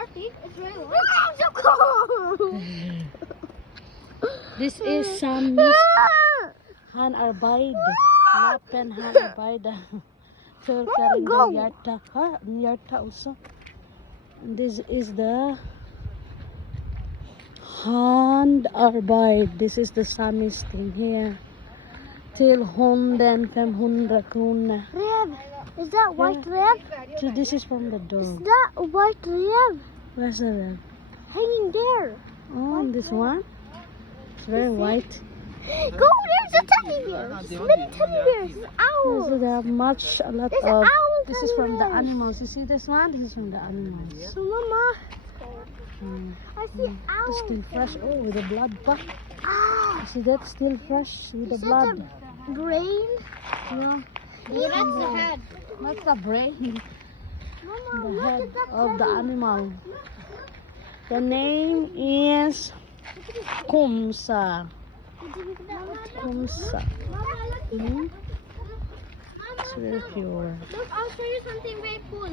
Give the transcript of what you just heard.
dirty. It's very warm. So cold. This is Samisk Handmade. Lapen Handmade. Turka rin daw yarta. Ha? Yarta also. And this is the Handarbeit. This is the Samisk thing here. Till 100-500 krona. Rev, is that white Rev? So this is from the Is dog. that white Rev? Where's the red? Hanging there. Oh, this one? It's very white. Go, there's a teddy bear. There's many teddy bears. An owl. So there are a lot There's an of. owl This is from the teddy bear. animals. You see this one? This is from the animals. So, Mama, Mm. I see It's owl. still fresh. Oh, with the blood pa. Ah, You see that? Still fresh with the is that blood. the brain? Yeah. Yeah, that's the head. That's the brain. Mama, The look head at that of the teddy. animal. The name is Kumsa. Kumsa. Mama, look. Hmm? Mama, It's very pure. look, I'll show you something very cool.